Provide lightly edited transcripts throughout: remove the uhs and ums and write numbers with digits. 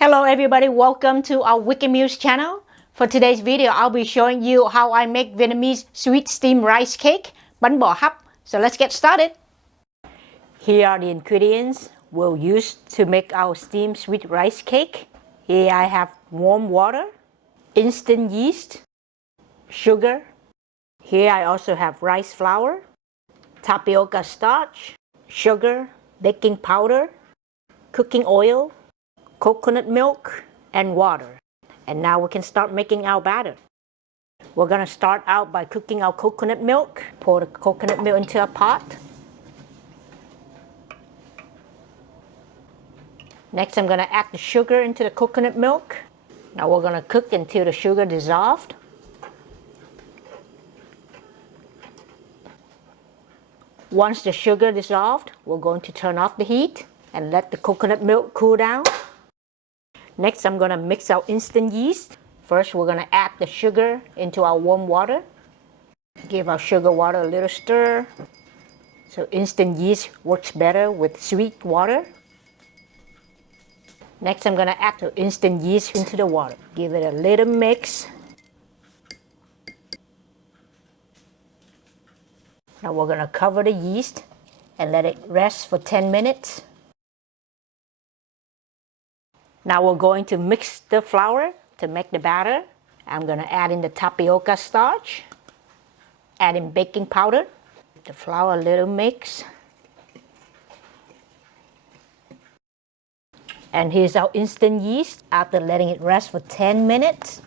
Hello everybody, welcome to our Wikimuse channel. For today's video, I'll be showing you how I make Vietnamese sweet steamed rice cake, bánh bò hấp. So let's get started. Here are the ingredients we'll use to make our steamed sweet rice cake. Here I have warm water, instant yeast, sugar. Here I also have rice flour, tapioca starch, sugar, baking powder, cooking oil, coconut milk, and water. And now we can start making our batter. We're gonna start out by cooking our coconut milk. Pour the coconut milk into a pot. Next, I'm gonna add the sugar into the coconut milk. Now we're gonna cook until the sugar dissolved. Once the sugar dissolved, we're going to turn off the heat and let the coconut milk cool down. Next, I'm gonna mix our instant yeast. First, we're gonna add the sugar into our warm water. Give our sugar water a little stir. So instant yeast works better with sweet water. Next, I'm gonna add the instant yeast into the water. Give it a little mix. Now we're gonna cover the yeast and let it rest for 10 minutes. Now we're going to mix the flour to make the batter. I'm going to add in the tapioca starch, add in baking powder, the flour a little mix. And here's our instant yeast after letting it rest for 10 minutes.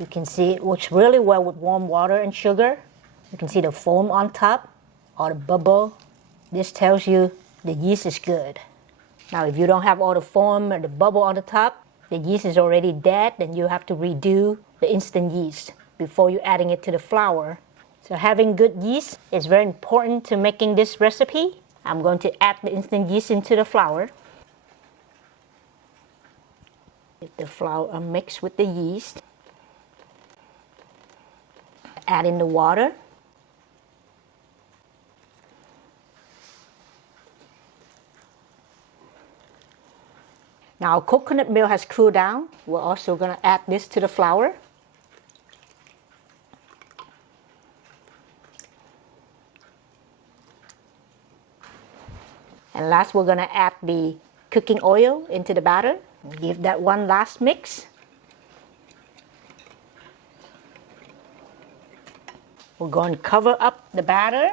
You can see it works really well with warm water and sugar. You can see the foam on top or the bubble. This tells you the yeast is good. Now if you don't have all the foam and the bubble on the top, the yeast is already dead, then you have to redo the instant yeast before you adding it to the flour. So having good yeast is very important to making this recipe. I'm going to add the instant yeast into the flour. Get the flour mixed with the yeast. Add in the water. Now coconut milk has cooled down. We're also going to add this to the flour. And last, we're going to add the cooking oil into the batter. Give that one last mix. We're going to cover up the batter.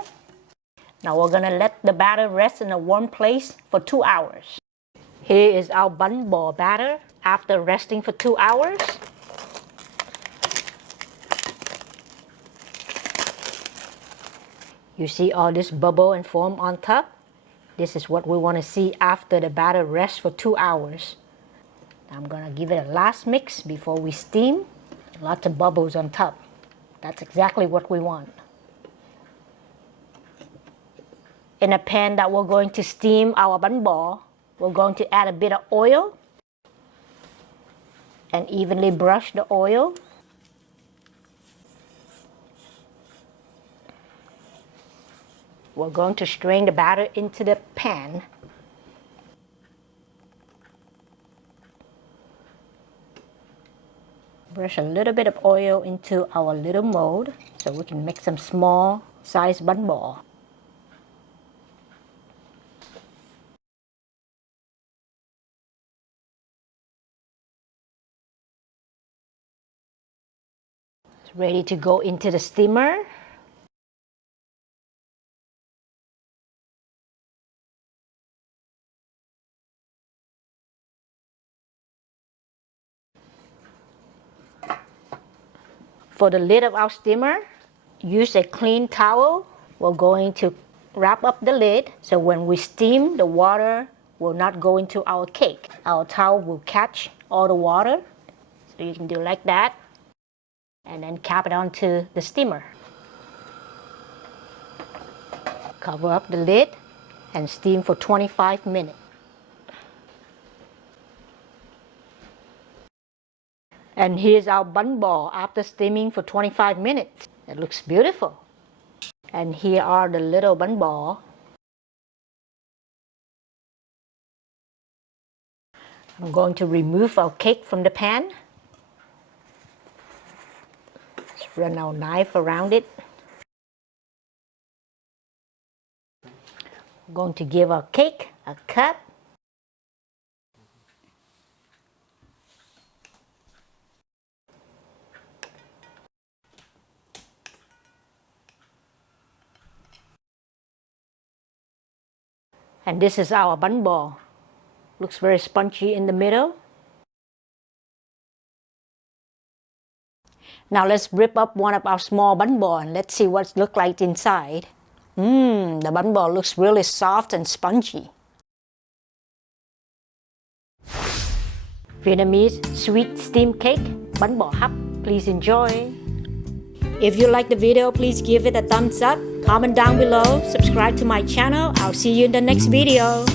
Now we're going to let the batter rest in a warm place for 2 hours. Here is our bánh bò batter after resting for 2 hours. You see all this bubble and foam on top? This is what we want to see after the batter rests for 2 hours. I'm going to give it a last mix before we steam. Lots of bubbles on top. That's exactly what we want. In a pan that we're going to steam our bánh bò, we're going to add a bit of oil and evenly brush the oil. We're going to strain the batter into the pan. Brush a little bit of oil into our little mold so we can make some small size bánh bò. Ready to go into the steamer. For the lid of our steamer, use a clean towel. We're going to wrap up the lid so when we steam, the water will not go into our cake. Our towel will catch all the water. So you can do like that. And then cap it onto the steamer. Cover up the lid and steam for 25 minutes. And here's our bánh bò after steaming for 25 minutes. It looks beautiful. And here are the little bánh bò. I'm going to remove our cake from the pan. Let's run our knife around it. I'm going to give our cake a cut. And this is our bánh bò. Looks very spongy in the middle. Now let's rip up one of our small bánh bò and let's see what it looks like inside. The bánh bò looks really soft and spongy. Vietnamese sweet steamed cake, bánh bò hấp. Please enjoy. If you like the video, please give it a thumbs up, comment down below, subscribe to my channel. I'll see you in the next video.